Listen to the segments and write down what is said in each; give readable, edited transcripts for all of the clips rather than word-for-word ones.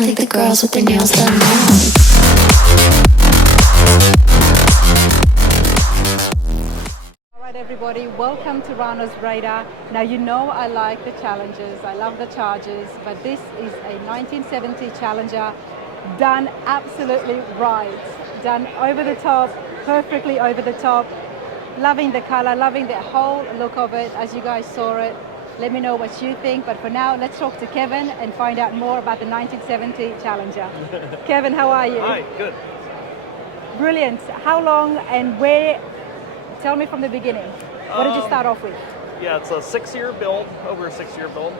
I think the girls with their nails done now. All right, everybody, welcome to Rano's Radar. Now, you know I like the Challengers, I love the Chargers, but this is a 1970 Challenger done absolutely right. Done over the top, perfectly over the top. Loving the color, loving the whole look of it as you guys saw it. Let me know what you think, but for now, let's talk to Kevin and find out more about the 1970 Challenger. Kevin, how are you? Hi, good. Brilliant. How long and where? Tell me from the beginning. What did you start off with? Yeah, it's a 6-year build, over a 6-year build.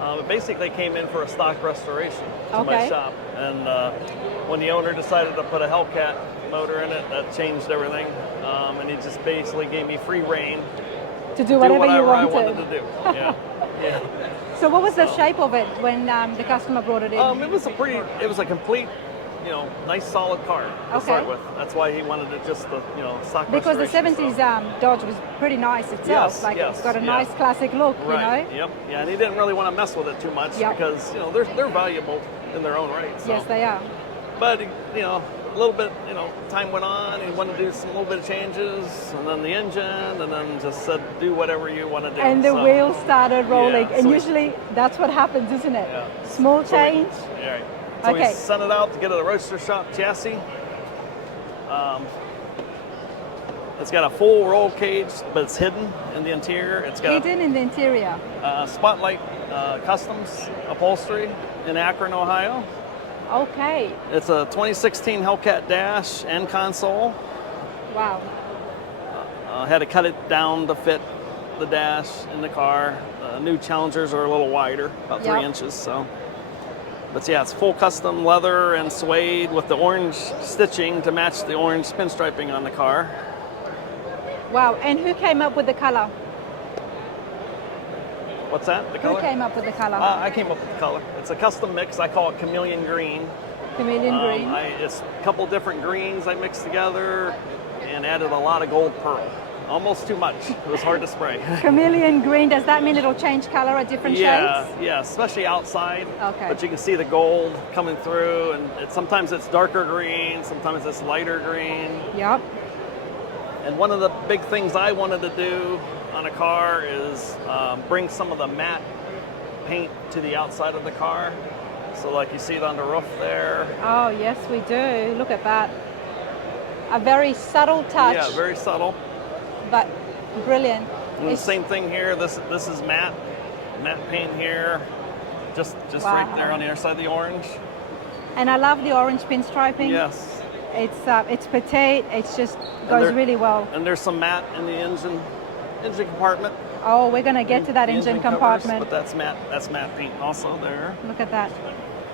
It basically came in for a stock restoration to my shop. And when the owner decided to put a hellcat motor in it, that changed everything. And he just basically gave me free reign To do whatever you I wanted. wanted to do. Yeah. Yeah. So what was the shape of it when the customer brought it in? It was a complete, nice solid car to start with. That's why he wanted it just the, stock Because the restoration 70s stuff. Dodge was pretty nice itself. Yes, It's got a nice classic look, Right. you know? Yep. Yeah, and he didn't really want to mess with it too much because they're valuable in their own right. So. Yes, they are. But a little bit, time went on. He wanted to do a little bit of changes, and then the engine, and then just said, do whatever you want to do. And the wheels started rolling, Yeah, and so usually that's what happens, isn't it? Yeah. Small change. Right. So Okay. we sent it out to get a roadster shop chassis. It's got a full roll cage, but it's hidden in the interior. It's got Hidden in the interior. Spotlight Customs upholstery in Akron, Ohio. Okay. It's a 2016 Hellcat dash and console. Wow. Had to cut it down to fit the dash in the car. New Challengers are a little wider, about 3 inches. So, but yeah, it's full custom leather and suede with the orange stitching to match the orange pinstriping on the car. Wow. And who came up with the color? What's that? The color? Who came up with the color? I came up with the color. It's a custom mix. I call it chameleon green. Chameleon green. It's a couple different greens I mixed together and added a lot of gold pearl. Almost too much. It was hard to spray. Chameleon green, does that mean it'll change color at different shades? Yeah, especially outside. Okay. But you can see the gold coming through, and sometimes it's darker green, sometimes it's lighter green. Yep. And one of the big things I wanted to do on a car is bring some of the matte paint to the outside of the car. So like you see it on the roof there. Oh, yes, we do. Look at that. A very subtle touch. Yeah, very subtle. But brilliant. And the same thing here. This is matte paint here, just right there on the other side of the orange. And I love the orange pinstriping. Yes. It's petite. It's just goes really well. And there's some matte in the engine compartment. Oh, we're gonna get to that engine compartment. But that's matte paint also there. Look at that.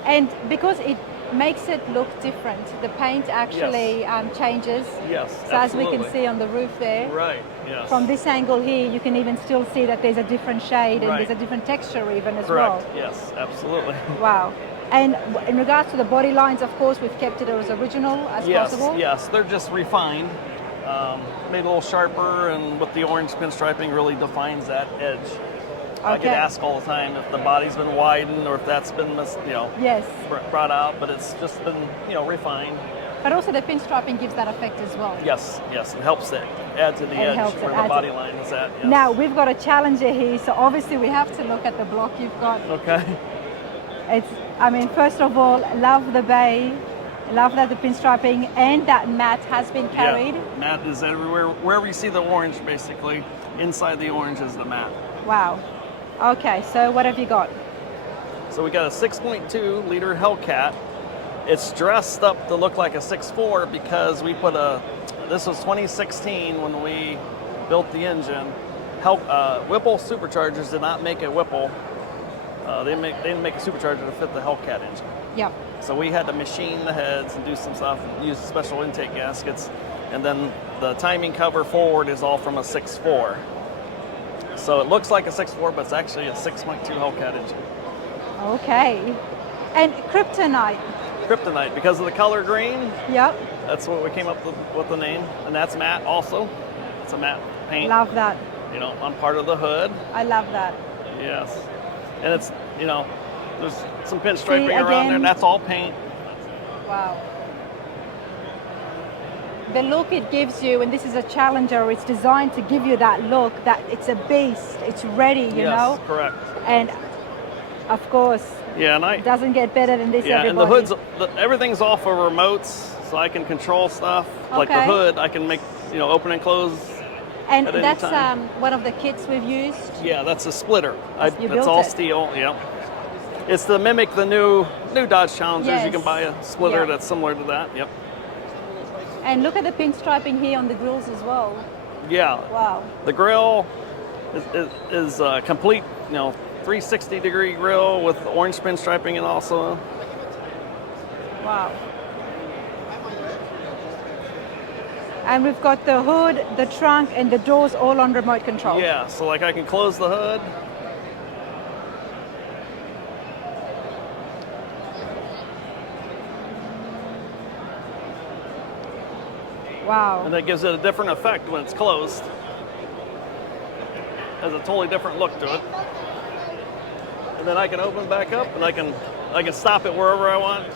And because it makes it look different, the paint actually changes. Yes, So as we can see on the roof there. Right, yes. From this angle here, you can even still see that there's a different shade and there's a different texture even as well. Correct, yes, absolutely. Wow. And in regards to the body lines, of course, we've kept it as original as possible. Yes, they're just refined, made a little sharper, and with the orange pinstriping really defines that edge. I get asked all the time if the body's been widened or if that's been, brought out, but it's just been, refined. But also the pinstriping gives that effect as well. Yes, it helps it add to the edge where the body line is at. Yes. Now, we've got a Challenger here, so obviously we have to look at the block you've got. Okay. First of all, love the bay, love that the pinstriping and that matte has been carried. Yeah, matte is everywhere. Wherever you see the orange, basically, inside the orange is the matte. Wow. Okay, so what have you got? So we got a 6.2 liter Hellcat. It's dressed up to look like a 6.4 because we put this was 2016 when we built the engine. Whipple superchargers did not make a Whipple. They didn't make a supercharger to fit the Hellcat engine. Yep. So we had to machine the heads and do some stuff, use special intake gaskets, and then the timing cover forward is all from a 6.4. So it looks like a 6.4, but it's actually a 6.2 Hellcat engine. Okay. And kryptonite. Kryptonite, because of the color green. Yep. That's what we came up with the name, and that's matte also. It's a matte paint. Love that. On part of the hood. I love that. Yes. And it's, there's some pinstriping around there, again. and that's all paint. Wow. The look it gives you, and this is a Challenger, it's designed to give you that look, that it's a beast, it's ready, you know? Yes, correct. And of course, Yeah, and it doesn't get better than this, yeah, everybody. and the hood's, everything's off of remotes, so I can control stuff. Like the Okay. hood, I can make, open and close. And at any that's time. one of the kits we've used. Yeah, that's a splitter. You That's built all it. steel, yeah. It's to mimic the new Dodge Challengers. Yes. You can buy a splitter Yeah. that's similar to that, yep. And look at the pinstriping here on the grills as well. Yeah, Wow. the grill is a complete, 360-degree grill with orange pinstriping and also. Wow. And we've got the hood, the trunk, and the doors all on remote control. Yeah, so like I can close the hood. Wow. And that gives it a different effect when it's closed. Has a totally different look to it. And then I can open back up and I can stop it wherever I want.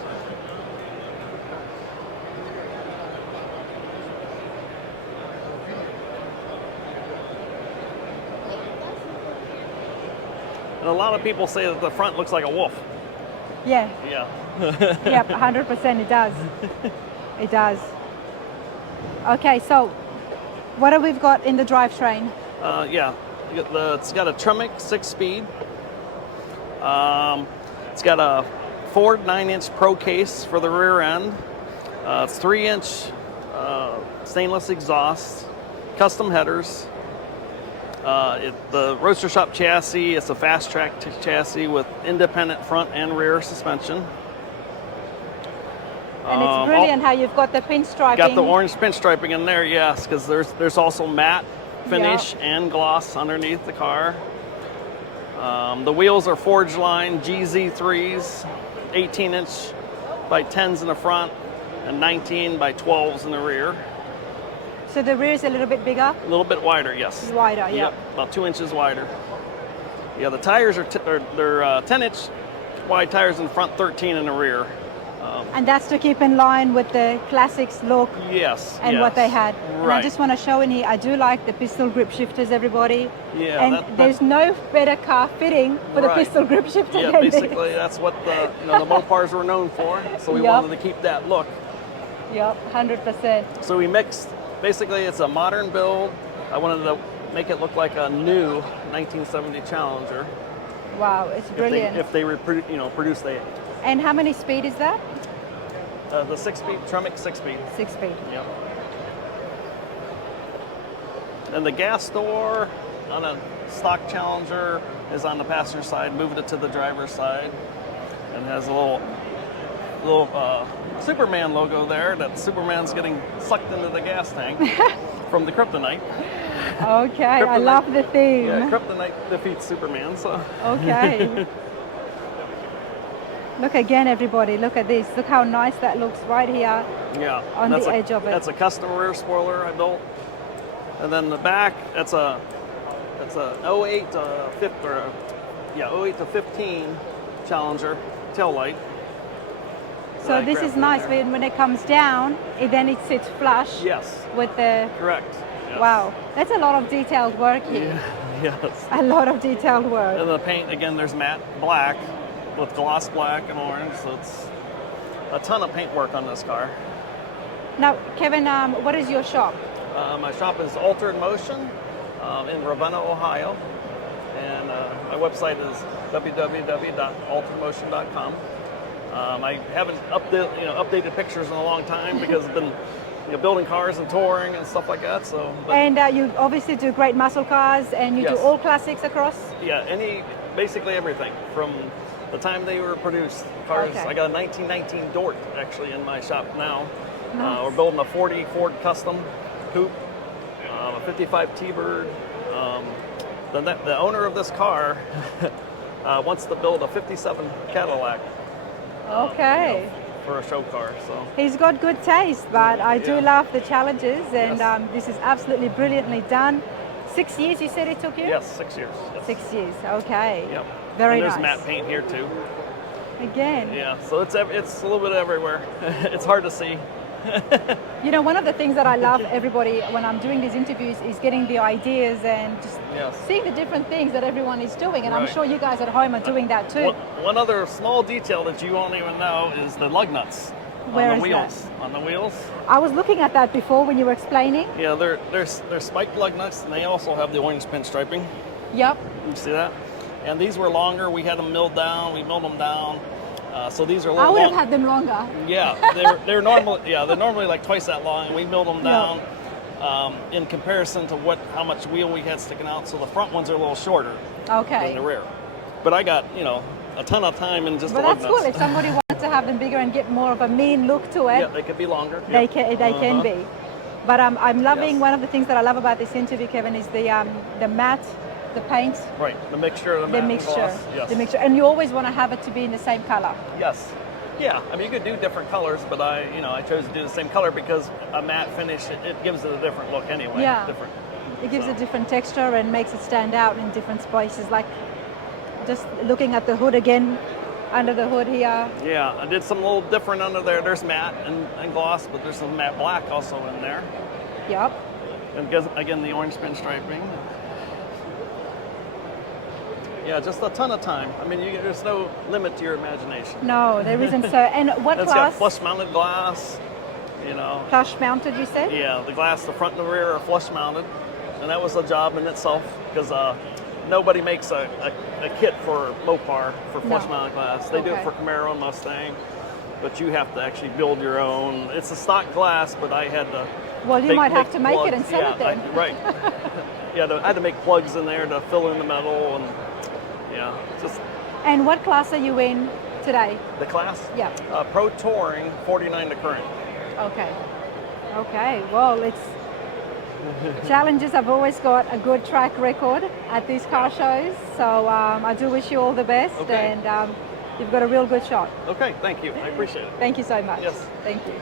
And a lot of people say that the front looks like a wolf. Yeah. Yeah. Yep, 100% it does. It does. Okay, so what have we got in the drivetrain? Yeah. It's got a Tremec 6-speed. It's got a Ford 9-inch Pro case for the rear end. It's 3-inch stainless exhaust, custom headers. The Roadster Shop chassis, it's a fast track chassis with independent front and rear suspension. And it's brilliant how you've got the pinstriping. Got the orange pinstriping in there, yes, because there's also matte finish and gloss underneath the car. The wheels are Forge Line GZ3s, 18-inch by 10s in the front and 19 by 12s in the rear. So the rear is a little bit bigger? A little bit wider, yes. It's wider, yeah. Yep, about 2 inches wider. Yeah, the tires are they're 10-inch wide tires in front, 13 in the rear. And that's to keep in line with the classics look Yes. and what they had. And I Right. just want to show in here, I do like the pistol grip shifters, everybody. Yeah, And there's no better car fitting for the Right. pistol grip shifter Yeah, than basically this. that's what the Mopars were known for. So we Yep. wanted to keep that look. Yep, 100%. So we mixed. Basically, it's a modern build. I wanted to make it look like a new 1970 Challenger. Wow, it's brilliant. If they produce the And how many speed is that? 6-speed Tremec 6-speed. 6 speed. Yep. And the gas door on a stock Challenger is on the passenger side, moving it to the driver's side, and has a little Superman logo there. That Superman's getting sucked into the gas tank from the kryptonite. Okay, I love the theme. Yeah, kryptonite defeats Superman. So. Okay. Look again, everybody. Look at this. Look how nice that looks right here. Yeah, on the edge of it. That's a custom rear spoiler I built. And then the back, that's a 08 to 15 Challenger tail light. So this is nice when it comes down, then it sits flush. Yes. With the. Correct. Yes. Wow, that's a lot of detailed work here. Yeah. Yes. A lot of detailed work. And the paint again, there's matte black with gloss black and orange, so it's a ton of paint work on this car. Now, Kevin, what is your shop? My shop is Altered Motion in Ravenna, Ohio, and my website is www.alteredmotion.com. I haven't updated pictures in a long time because I've been building cars and touring and stuff like that. So. And you obviously do great muscle cars, and you do all classics across. Yeah, basically everything from the time they were produced. Cars. Okay. I got a 1919 Dort actually in my shop now. Nice. We're building a 40 Ford Custom Coupe, a 55 T-Bird. The owner of this car wants to build a 57 Cadillac. Okay. For a show car, so. He's got good taste, but I do love the challenges, and this is absolutely brilliantly done. 6 years, you said it took you? Yes, 6 years. Yes. 6 years, okay. Yep. Very and there's nice. matte paint here too. Again. Yeah, so it's a little bit everywhere. It's hard to see. You know, one of the things that I love everybody when I'm doing these interviews is getting the ideas and just Yes. seeing the different things that everyone is doing. And I'm Right. sure you guys at home are doing that too. One other small detail that you won't even know is the lug nuts Where on the is wheels. that? On the wheels. I was looking at that before when you were explaining. Yeah, they're spiked lug nuts, and they also have the orange pin striping. Yep. You see that? And these were longer. We had them milled down. We milled them down. So these are a I little would have long. had them longer. Yeah, they're normally like twice that long. And we milled them down in comparison to how much wheel we had sticking out. So the front ones are a little shorter Okay. than the rear. But I got a ton of time in just But the lug that's cool. nuts. If somebody wanted to have them bigger and get more of a mean look to it, Yeah, they could be longer. they Yep. can be. But I'm loving Yes. one of the things that I love about this interview, Kevin, is the matte, the paint, Right, the mixture of the matte and mixture, gloss. Yes. the mixture, and you always want to have it to be in the same color. Yes. Yeah, I mean you could do different colors, but I chose to do the same color because a matte finish it gives it a different look anyway. Yeah. Different. It gives So. a different texture and makes it stand out in different spaces. Like just looking at the hood again, under the hood here. Yeah, I did some little different under there. There's matte and gloss, but there's some matte black also in there. Yep. And again, the orange pin striping. Yeah, just a ton of time. I mean, there's no limit to your imagination. No, there isn't. So, and what It's class? got flush-mounted glass. Flush mounted, you said? Yeah, the glass, the front and the rear are flush-mounted, and that was a job in itself because nobody makes a kit for Mopar for flush-mounted glass. They do it Okay. for Camaro and Mustang, but you have to actually build your own. It's a stock glass, but I had to. Well, you might have to make it plugs. and sell it then. Right. Yeah, I had to make plugs in there to fill in the metal and just And what class are you in today? the class. Yeah. Pro Touring 49 to current. Okay. Okay. Well, it's challenges. I've always got a good track record at these car shows, so I do wish you all the best, Okay. and you've got a real good shot. Okay, thank you. I appreciate it. Thank you so much. Yes. Thank you.